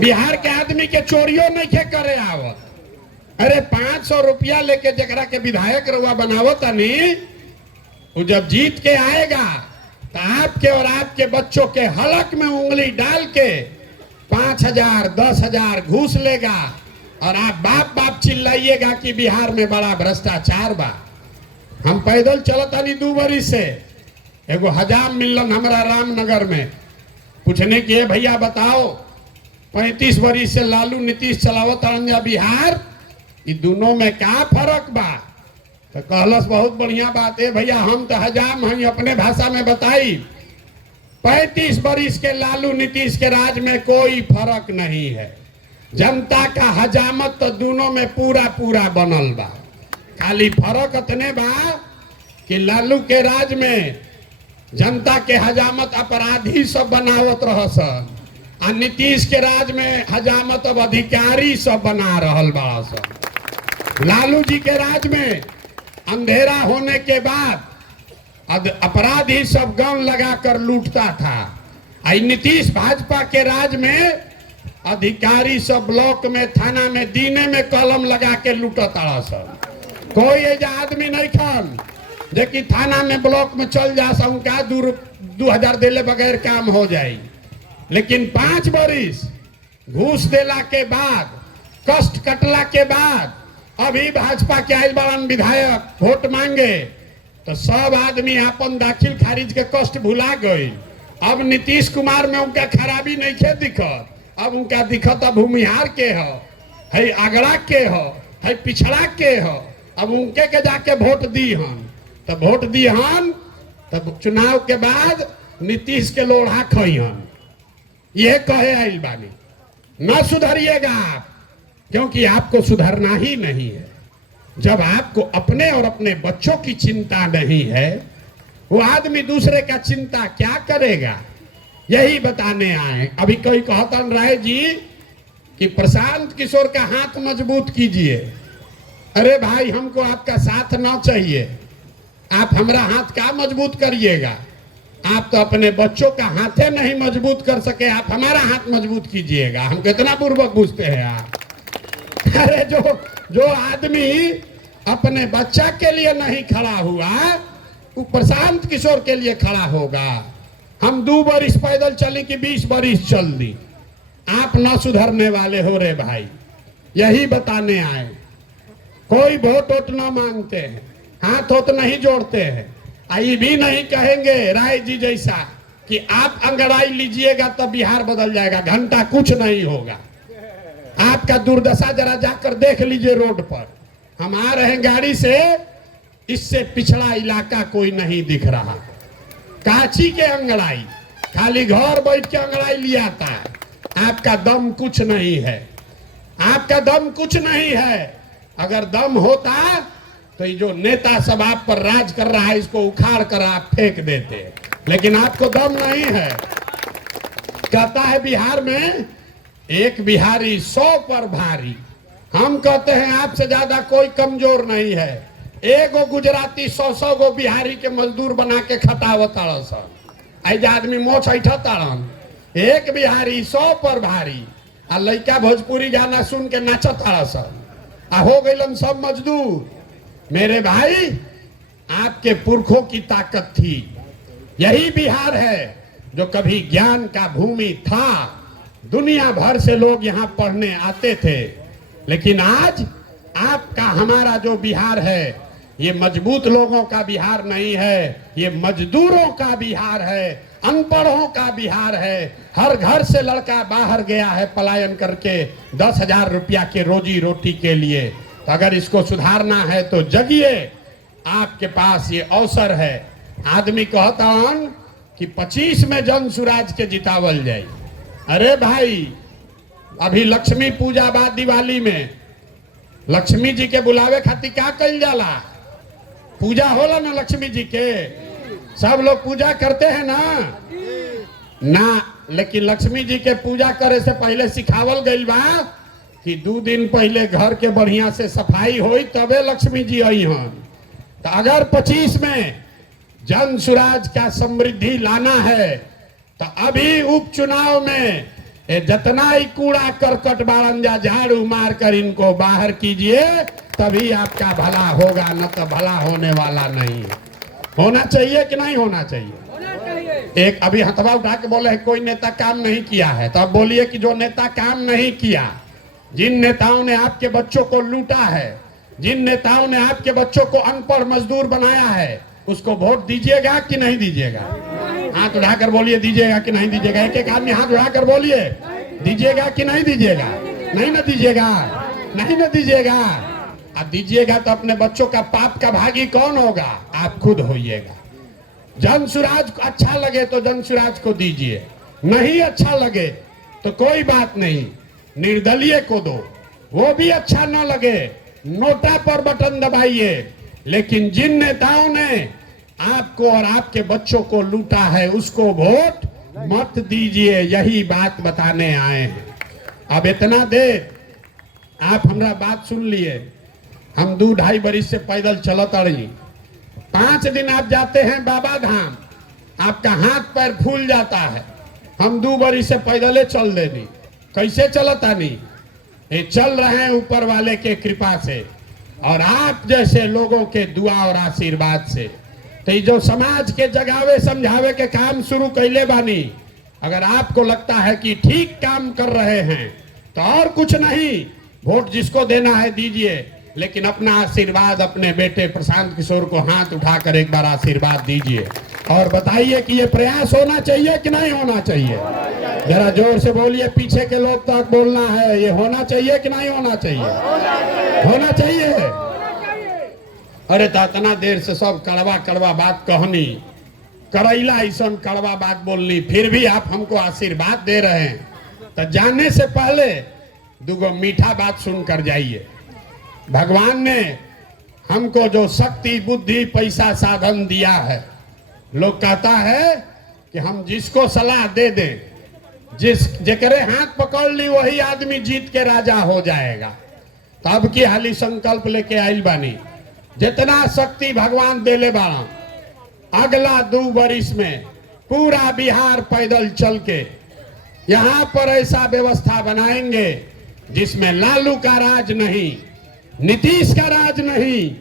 बिहार के आदमी के चोरियो नहीं के करे आवत। अरे 500 रुपया लेके जकरा के विधायक रउआ बनावत नहीं, वो जब जीत के आएगा तो आपके और आपके बच्चों के हलक में उंगली डाल के 5,000 10,000 घूस लेगा और आप बाप बाप चिल्लाइएगा कि बिहार में बड़ा भ्रष्टाचार बा। हम पैदल चलत हनी 2 बरिस से, एगो हजाम मिलन हमारा रामनगर में, पूछने के भैया बताओ 35 बरिस से लालू नीतीश चलावत रंजा बिहार, ये दोनों में क्या फर्क बा? तो कहलस बहुत बढ़िया बात है भैया, हम तो हजाम हैं, अपने भाषा में बताई 35 बरिस के लालू नीतीश के राज में कोई फर्क नहीं है। जनता का हजामत तो दोनों में पूरा पूरा बनल बा। खाली फर्क इतने बा कि लालू के राज में जनता के हजामत अपराधी सब बनावत रहस, और नीतीश के राज में हजामत अब अधिकारी सब बना रहल बा सब। लालू जी के राज में अंधेरा होने के बाद अपराधी सब गन लगाकर लूटता था। आई नीतीश भाजपा के राज में अधिकारी सब ब्लॉक में थाना में दीने में कलम लगा के लूटता सब। कोई ऐसा आदमी नहीं खान जे कि थाना में ब्लॉक में चल जा उनका 2,000 देले बगैर काम हो जाए। लेकिन 5 बरिस घूस देला के बाद, कष्ट कटला के बाद अभी भाजपा के आयल बड़न विधायक वोट मांगे तो सब आदमी अपन दाखिल खारिज के कष्ट भुला गए। अब नीतीश कुमार में उनका खराबी नहीं खे दिखत, अब उनका दिखत अब भूमिहार के है आगरा के है पिछड़ा के है। अब उनके के जाके वोट दी हन, तब वोट दी हन तब चुनाव के बाद नीतीश के लोढ़ा खई हन। यह कहे आइल बानी, न सुधरिएगा आप, क्योंकि आपको सुधरना ही नहीं है। जब आपको अपने और अपने बच्चों की चिंता नहीं है, वो आदमी दूसरे का चिंता क्या करेगा? यही बताने आए। अभी कोई कहतन राय जी कि प्रशांत किशोर का हाथ मजबूत कीजिए। अरे भाई, हमको आपका साथ ना चाहिए, आप हमारा हाथ क्या मजबूत करिएगा? आप तो अपने बच्चों का हाथे नहीं मजबूत कर सके, आप हमारा हाथ मजबूत कीजिएगा। हम कितना पूर्वक पूछते हैं आप। अरे जो आदमी अपने बच्चा के लिए नहीं खड़ा हुआ, वो प्रशांत किशोर के लिए खड़ा होगा। हम 2 बरिस पैदल चले कि 20 बरिस चल दी, आप न सुधरने वाले हो रे भाई। यही बताने आए। कोई वोट वोट न मांगते हैं, हाथ वोट नहीं जोड़ते हैं। ये भी नहीं कहेंगे राय जी जैसा कि आप अंगड़ाई लीजिएगा तो बिहार बदल जाएगा। घंटा कुछ नहीं होगा। आपका दुर्दशा जरा जाकर देख लीजिए रोड पर। हम आ रहे हैं गाड़ी से, इससे पिछड़ा इलाका कोई नहीं दिख रहा। काची के अंगड़ाई, खाली घर बैठ के अंगड़ाई लिया था। आपका दम कुछ नहीं है, आपका दम कुछ नहीं है। अगर दम होता तो ये जो नेता सब आप पर राज कर रहा है, इसको उखाड़ कर आप फेंक देते, लेकिन आपको दम नहीं है। कहता है बिहार में एक बिहारी 100 पर भारी। हम कहते हैं आपसे ज्यादा कोई कमजोर नहीं है। एगो गुजराती 100 गो बिहारी के मजदूर बना के खटावत ऐसे आदमी मोछ ऐठा ताड़न। एक बिहारी 100 पर भारी। आ लड़का भोजपुरी गाना सुन के नाचत आ हो गइलन सब मजदूर। मेरे भाई, आपके पुरखों की ताकत थी। यही बिहार है जो कभी ज्ञान का भूमि था। दुनिया भर से लोग यहाँ पढ़ने आते थे, लेकिन आज आपका हमारा जो बिहार है, ये मजबूत लोगों का बिहार नहीं है, ये मजदूरों का बिहार है, अनपढ़ों का बिहार है। हर घर से लड़का बाहर गया है पलायन करके 10,000 रुपया के रोजी रोटी के लिए। तो अगर इसको सुधारना है तो जगिए, आपके पास ये अवसर है। आदमी कहता हन कि 25 में जन सुराज के जितावल जाए। अरे भाई, अभी लक्ष्मी पूजा बाद दिवाली में लक्ष्मी जी के बुलावे खातिर क्या कइल जाला? पूजा होला ना लक्ष्मी जी के, सब लोग पूजा करते हैं ना। लेकिन लक्ष्मी जी के पूजा करे से पहले सिखावल गइल बा कि 2 दिन पहले घर के बढ़िया से सफाई होई तबे लक्ष्मी जी आई हन। तो अगर 25 में जन सुराज का समृद्धि लाना है तो अभी उपचुनाव में ये जितना ही कूड़ा करकट बारंजा झाड़ू मार कर इनको बाहर कीजिए, तभी आपका भला होगा, न तो भला होने वाला नहीं। होना चाहिए कि नहीं होना चाहिए? एक अभी हथवा उठा के बोले कोई नेता काम नहीं किया है, तो अब बोलिए कि जो नेता काम नहीं किया, जिन नेताओं ने आपके बच्चों को लूटा है, जिन नेताओं ने आपके बच्चों को अनपढ़ मजदूर बनाया है, उसको वोट दीजिएगा कि नहीं दीजिएगा? हाथ उठाकर बोलिए दीजिएगा कि नहीं दीजिएगा। एक एक आदमी हाथ उठाकर बोलिए दीजिएगा कि नहीं दीजिएगा? नहीं ना दीजिएगा, नहीं ना दीजिएगा। अब दीजिएगा तो अपने बच्चों का पाप का भागी कौन होगा? आप खुद होइएगा। जन सुराज को अच्छा लगे तो जन सुराज को दीजिए, नहीं अच्छा लगे तो कोई बात नहीं, निर्दलीय को दो। वो भी अच्छा न लगे, नोटा पर बटन दबाइए। लेकिन जिन नेताओं ने आपको और आपके बच्चों को लूटा है, उसको वोट मत दीजिए। यही बात बताने आए हैं। अब इतना देर आप हमारा बात सुन लिए। हम 2-2.5 बरिस से पैदल चलत रही। 5 दिन आप जाते हैं बाबा धाम, आपका हाथ पैर फूल जाता है। हम 2 बरिस से पैदले चल देनी। कैसे चलता नहीं? ये चल रहे हैं ऊपर वाले के कृपा से और आप जैसे लोगों के दुआ और आशीर्वाद से। तो जो समाज के जगावे समझावे के काम शुरू कैले बानी, अगर आपको लगता है कि ठीक काम कर रहे हैं तो और कुछ नहीं, वोट जिसको देना है दीजिए, लेकिन अपना आशीर्वाद अपने बेटे प्रशांत किशोर को हाथ उठाकर एक बार आशीर्वाद दीजिए और बताइए कि ये प्रयास होना चाहिए कि नहीं होना चाहिए। जरा जोर से बोलिए, पीछे के लोग तक बोलना है, ये होना चाहिए कि नहीं होना चाहिए? होना चाहिए। अरे तो इतना देर से सब कड़वा कड़वा बात कहनी, करैला ऐसा कड़वा बात बोलनी, फिर भी आप हमको आशीर्वाद दे रहे हैं। तो जाने से पहले 2 मीठा बात सुनकर जाइए। भगवान ने हमको जो शक्ति बुद्धि पैसा साधन दिया है, लोग कहता है कि हम जिसको सलाह दे दें, जिस जेकरे हाथ पकड़ ली वही आदमी जीत के राजा हो जाएगा। तब की हाली संकल्प लेके आइल बानी, जितना शक्ति भगवान देले बाड़ा, अगला 2 बरिस में पूरा बिहार पैदल चल के यहाँ पर ऐसा व्यवस्था बनाएंगे जिसमें लालू का राज नहीं, नीतीश का राज नहीं,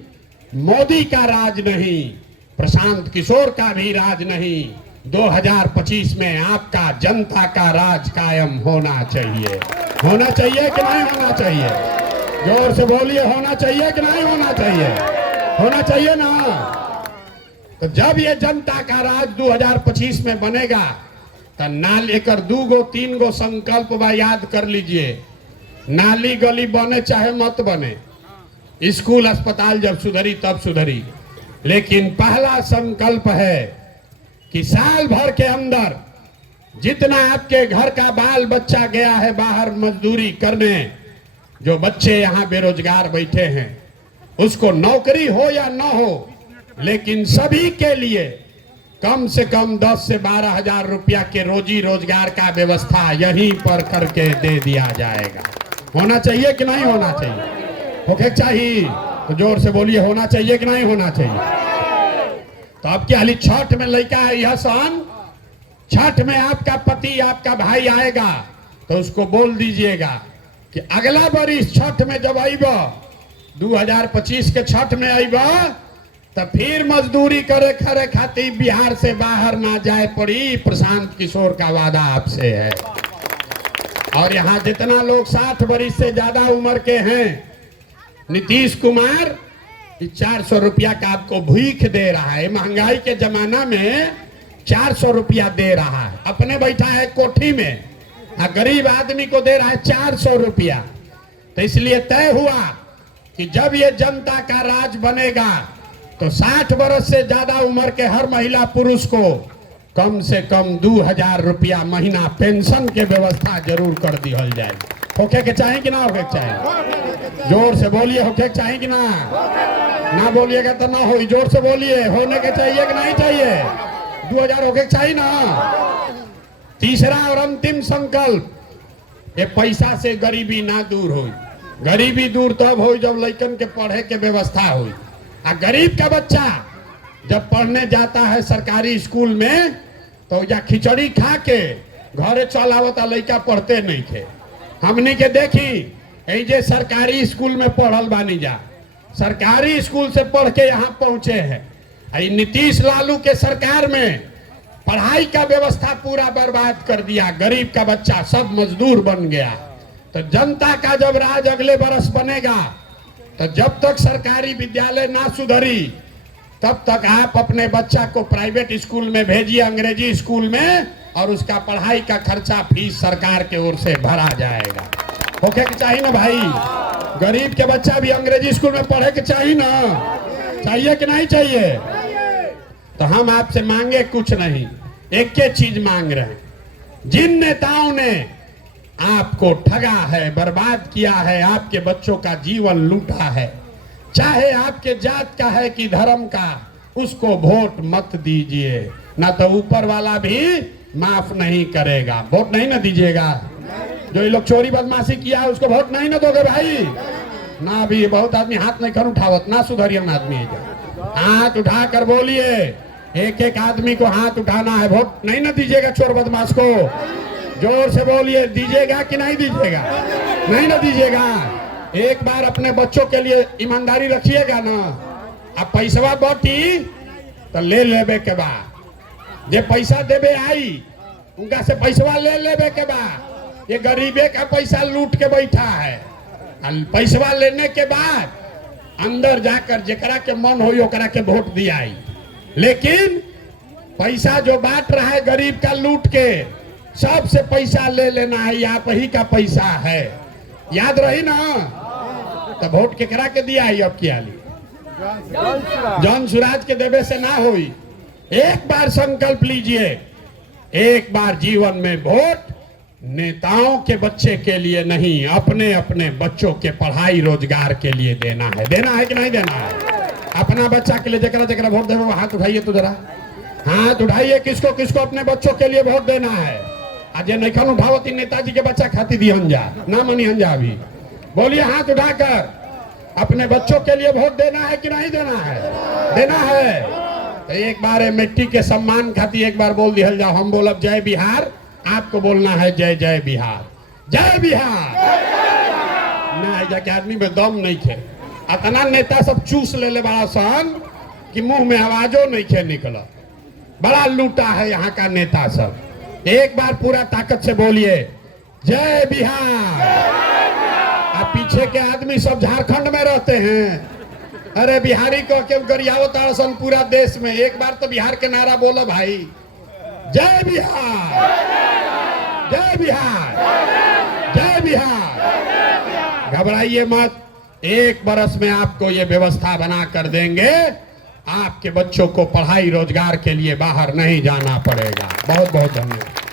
मोदी का राज नहीं, प्रशांत किशोर का भी राज नहीं। 2025 में आपका जनता का राज कायम होना चाहिए। होना चाहिए कि नहीं होना चाहिए? जोर से बोलिए, होना चाहिए कि नहीं होना चाहिए? होना चाहिए ना। तो जब ये जनता का राज 2025 में बनेगा तो नाल एक 2-3 संकल्प बा याद कर लीजिए। नाली गली बने चाहे मत बने, स्कूल अस्पताल जब सुधरी तब सुधरी, लेकिन पहला संकल्प है कि साल भर के अंदर जितना आपके घर का बाल बच्चा गया है बाहर मजदूरी करने, जो बच्चे यहाँ बेरोजगार बैठे हैं, उसको नौकरी हो या न हो, लेकिन सभी के लिए कम से कम 10 से 12 हजार रुपया के रोजी रोजगार का व्यवस्था यहीं पर करके दे दिया जाएगा। होना चाहिए कि नहीं होना चाहिए? होके चाहिए तो जोर से बोलिए, होना चाहिए कि नहीं होना चाहिए? तो आपकी हाली छठ में लड़का है, यह सन छठ में आपका पति आपका भाई आएगा तो उसको बोल दीजिएगा कि अगला बरिस छठ में जब आईबा 2025 के छठ में आईबा तो फिर मजदूरी करे खरे खातिर बिहार से बाहर ना जाए पड़ी। प्रशांत किशोर का वादा आपसे है। और यहाँ जितना लोग 60 बरिस से ज्यादा उम्र के हैं, नीतीश कुमार 400 रुपया का आपको भीख दे रहा है। महंगाई के जमाना में 400 रुपया दे रहा है, अपने बैठा है कोठी में, गरीब आदमी को दे रहा है 400 रुपया। तो इसलिए तय हुआ कि जब ये जनता का राज बनेगा तो 60 बरस से ज्यादा उम्र के हर महिला पुरुष को कम से कम 2000 रुपया महीना पेंशन के व्यवस्था जरूर कर दिया जाए। होके के चाहे कि ना होके के चाहे? जोर से बोलिए, होके के चाहे कि ना? ना बोलिएगा तो ना हो। जोर से बोलिए, होने के चाहिए कि नहीं चाहिए? 2000 होके के चाहिए ना। तीसरा और अंतिम संकल्प, ये पैसा से गरीबी ना दूर हो। गरीबी दूर तब हो जब लड़कन के पढ़े के व्यवस्था हो। गरीब का बच्चा जब पढ़ने जाता है सरकारी स्कूल में तो या खिचड़ी खा के घरे चल आवता लड़का पढ़ते नहीं थे। हमनी के देखी यही जे सरकारी स्कूल में पढ़ल बानी जा, सरकारी स्कूल से पढ़ के यहाँ पहुंचे हैं। नीतीश लालू के सरकार में पढ़ाई का व्यवस्था पूरा बर्बाद कर दिया, गरीब का बच्चा सब मजदूर बन गया। तो जनता का जब राज अगले बरस बनेगा, तो जब तक सरकारी विद्यालय ना सुधरी तब तक आप अपने बच्चा को प्राइवेट स्कूल में भेजिए, अंग्रेजी स्कूल में, और उसका पढ़ाई का खर्चा फीस सरकार के ओर से भरा जाएगा। होके के चाहिए ना भाई, गरीब के बच्चा भी अंग्रेजी स्कूल में पढ़े के चाहिए ना, चाहिए कि नहीं चाहिए? तो हम आपसे मांगे कुछ नहीं, एक ही चीज मांग रहे हैं। जिन नेताओं ने आपको ठगा है, बर्बाद किया है, आपके बच्चों का जीवन लूटा है, चाहे आपके जात का है कि धर्म का, उसको वोट मत दीजिए, ना तो ऊपर वाला भी माफ नहीं करेगा। वोट नहीं ना दीजिएगा। जो ये लोग चोरी बदमाशी किया है उसको वोट नहीं ना दोगे भाई ना। भी बहुत आदमी हाथ नहीं कर उठावत ना, सुधरिए ना आदमी, हाथ उठा कर बोलिए, एक एक आदमी को हाथ उठाना है। वोट नहीं ना दीजिएगा चोर बदमाश को, जोर से बोलिए, दीजिएगा कि नहीं दीजिएगा? नहीं ना दीजिएगा। एक बार अपने बच्चों के लिए ईमानदारी रखिएगा ना। अब पैसा बाटी तो ले लेबे के बाद, जे पैसा देबे आई उनका से पैसा ले लेबे के बाद, ये गरीबे का पैसा लूट के बैठा है। पैसा लेने के बाद अंदर जाकर जेकरा के मन हो ओकरा के वोट दिया। लेकिन पैसा जो बांट रहा है गरीब का लूट के, सबसे पैसा ले लेना है, आप ही का पैसा है, याद रही ना। तो वोट केकरा के दिया है? अब किया ली जॉन सुराज के देवे से ना हुई। एक बार संकल्प लीजिए, एक बार जीवन में वोट नेताओं के बच्चे के लिए नहीं, अपने अपने बच्चों के पढ़ाई रोजगार के लिए देना है। देना है कि नहीं देना है? अपना बच्चा के लिए जरा जरा वोट देना। हाथ उठाइए तो जरा हाथ उठाइए, किसको किसको अपने बच्चों के लिए वोट देना है। आज नहीं उठावती नेताजी के बच्चा खाती दी हंजा ना मनी हंजा। अभी बोलिए हाथ उठाकर, अपने बच्चों के लिए वोट देना है कि नहीं देना है? देना है। तो एक बार मिट्टी के सम्मान खाती एक बार बोल दिया जाओ। हम बोलब जय बिहार, आपको बोलना है जय जय बिहार, जय बिहार। ना जाके आदमी में दम नहीं थे, अतना नेता सब चूस ले ले बड़ा सन कि मुंह में आवाजों नहीं खे निकला। बड़ा लूटा है यहाँ का नेता सब। एक बार पूरा ताकत से बोलिए जय बिहार। अब पीछे के आदमी सब झारखंड में रहते हैं, अरे बिहारी को क्यों गरियावत सन पूरा देश में। एक बार तो बिहार के नारा बोलो भाई, जय बिहार, जय बिहार, जय बिहार। घबराइए मत, एक बरस में आपको ये व्यवस्था बना कर देंगे, आपके बच्चों को पढ़ाई रोजगार के लिए बाहर नहीं जाना पड़ेगा। बहुत बहुत धन्यवाद।